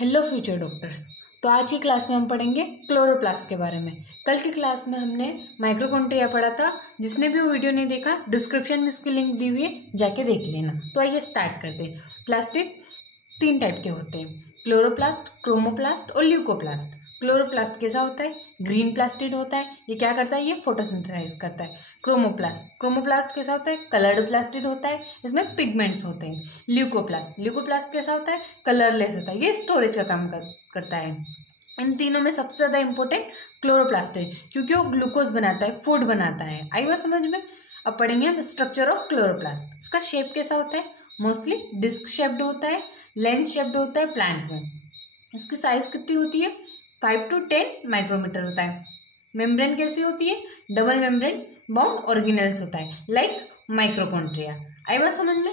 Hello future doctors. तो आज की क्लास में हम पढ़ेंगे क्लोरोप्लास्ट के बारे में। कल की क्लास में हमने माइक्रोकॉन्ड्रिया पढ़ा था। जिसने भी वो वीडियो नहीं देखा, डिस्क्रिप्शन में उसकी लिंक दी हुई है, जाके देख लेना। तो आइए स्टार्ट करते हैं। प्लास्टिक 3 टाइप के होते हैं, क्लोरोप्लास्ट, क्रोमोप्लास्ट और ल्यूकोप्लास्ट। क्लोरोप्लास्ट कैसा होता है? ग्रीन प्लास्टिड होता है। ये क्या करता है? ये फोटोसिंथेसाइज करता है। क्रोमोप्लास्ट कैसा होता है? कलर्ड प्लास्टिड होता है, इसमें पिगमेंट्स होते हैं। ल्यूकोप्लास्ट कैसा होता है? कलरलेस होता है, ये स्टोरेज का काम करता है। इन तीनों में सबसे ज्यादा इंपॉर्टेंट क्लोरोप्लास्ट है, क्योंकि वो ग्लूकोज बनाता है, फूड बनाता है। आई बात समझ में? अब पढ़ेंगे हम स्ट्रक्चर ऑफ क्लोरोप्लास्ट। इसका शेप कैसा होता है? मोस्टली डिस्क शेप्ड होता है, लेंथ शेप्ड होता है प्लांट में। इसकी साइज कितनी होती है? 5 to 10 माइक्रोमीटर होता है। मेम्ब्रेन कैसी होती है? डबल मेम्ब्रेन बाउंड ऑर्गेनेल्स होता है, लाइक माइक्रोकॉन्ड्रिया। आई बात समझ में?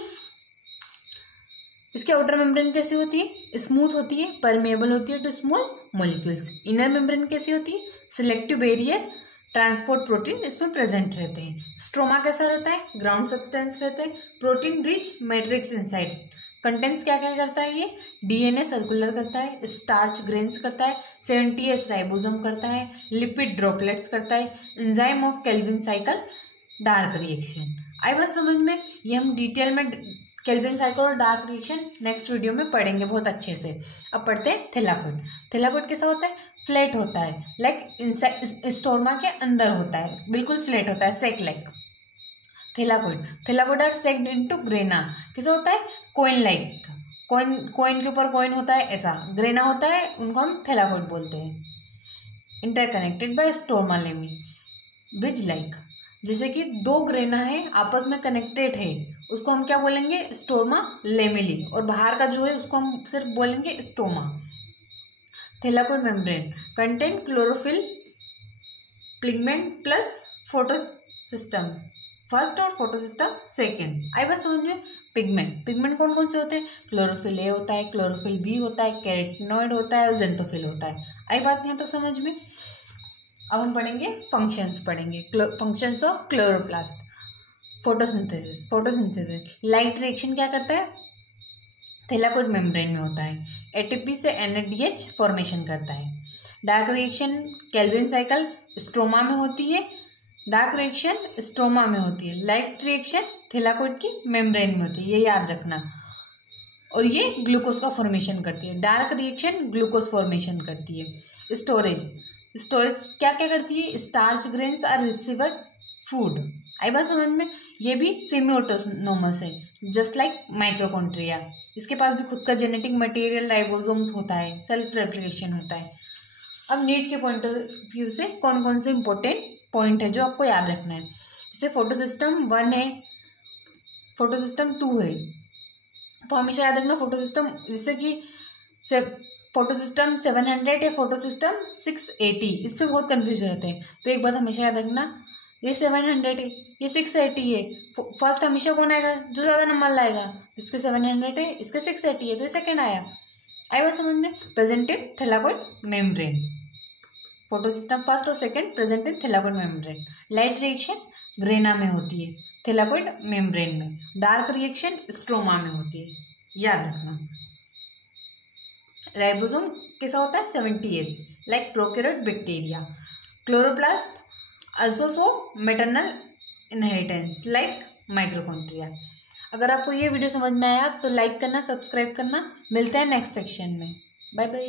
इसके आउटर मेम्ब्रेन कैसी होती है? स्मूथ होती है, परमेएबल होती है to small molecules. Inner membrane कैसी होती है? सिलेक्टिव बैरियर, ट्रांसपोर्ट प्रोटीन इसमें प्रेजेंट रहते हैं। स्ट्रोमा कैसा रहता है? ग्राउंड सब्सटेंस रहते हैं, protein rich matrix inside. Contents क्या क्या करता है ये? डीएनए सर्कुलर करता है, स्टार्च ग्रेन्स करता है, 70S राइबोसोम करता है, लिपिड ड्रॉपलेट्स करता है, enzyme of Calvin cycle, dark reaction. आई बात समझ में? ये हम डिटेल में केल्विन साइकिल और डार्क रिएक्शन नेक्स्ट वीडियो में पढ़ेंगे बहुत अच्छे से। अब पढ़ते हैं थैलाकोइड। थैलाकोइड कैसा होता है? फ्लैट होता है, लाइक स्टोरमा के अंदर होता है, बिल्कुल फ्लैट होता है, sac like. Thylakoid are sacked into grana. कैसे होता है? Coin like. कोइन के ऊपर कोइन होता है, ऐसा ग्रेना होता है, उनको हम थैलाकोइड बोलते हैं। इंटरकनेक्टेड बाय स्टोरमा लेमी, ब्रिज लाइक। जैसे कि 2 ग्रेना है, आपस में कनेक्टेड है, उसको हम क्या बोलेंगे? स्टोरमा लेमिली। और बाहर का जो है उसको हम सिर्फ बोलेंगे stoma. Thylakoid membrane contain chlorophyll, pigment plus photosystem first और फोटोसिस्टम सेकेंड। आई बात समझ में? पिगमेंट कौन कौन से होते हैं? क्लोरोफिल ए होता है, क्लोरोफिल बी होता है, कैरोटीनॉइड होता है और जेंथोफिल होता है। आई बात यहाँ तक समझ में? अब हम पढ़ेंगे functions, functions of chloroplast. Photosynthesis light reaction क्या करता है? थैलाकोइड मेम्ब्रेन में होता है, एटीपी से NADH फॉर्मेशन करता है। Dark reaction Calvin cycle stroma में होती है, डार्क रिएक्शन स्ट्रोमा में होती है। लाइट रिएक्शन थैलाकोइड की मेम्ब्रेन में होती है, ये याद रखना। और ये ग्लूकोज का फॉर्मेशन करती है। डार्क रिएक्शन ग्लूकोज फॉर्मेशन करती है। स्टोरेज क्या क्या करती है? Starch grains are receiver food. आई बात समझ में? ये भी सेमी ऑटोनोमस है, जस्ट लाइक माइक्रोकॉन्ड्रिया। इसके पास भी खुद का जेनेटिक मटेरियल राइबोसोम्स होता है, सेल्फ रेप्लिकेशन होता है। अब नीट के पॉइंट ऑफ व्यू से कौन कौन से इंपॉर्टेंट पॉइंट है जो आपको याद रखना है? जैसे फोटोसिस्टम 1 है, फोटोसिस्टम 2 है, तो हमेशा याद रखना फोटोसिस्टम, जैसे कि फोटोसिस्टम 700 या फोटोसिस्टम 680, इसमें बहुत कन्फ्यूज रहते हैं। तो एक बात हमेशा याद रखना, ये 700 है, ये 680 है। फर्स्ट हमेशा कौन आएगा? जो ज़्यादा नंबर लाएगा। इसके 700 है, इसके 680 है, तो ये सेकेंड आया। आई बात समझ में? Present in thylakoid membrane. Photosystem first और second present in thylakoid membrane. Light reaction grana में होती है, थैलाकोइड मेम्ब्रेन में। डार्क रिएक्शन स्ट्रोमा में होती है, याद रखना। राइबोसोम कैसा होता है? 70S, like prokaryote bacteria. Chloroplast also show maternal inheritance like माइक्रोकॉन्ड्रिया। अगर आपको ये वीडियो समझ में आया तो लाइक करना, सब्सक्राइब करना। मिलते हैं नेक्स्ट सेक्शन में। Bye bye.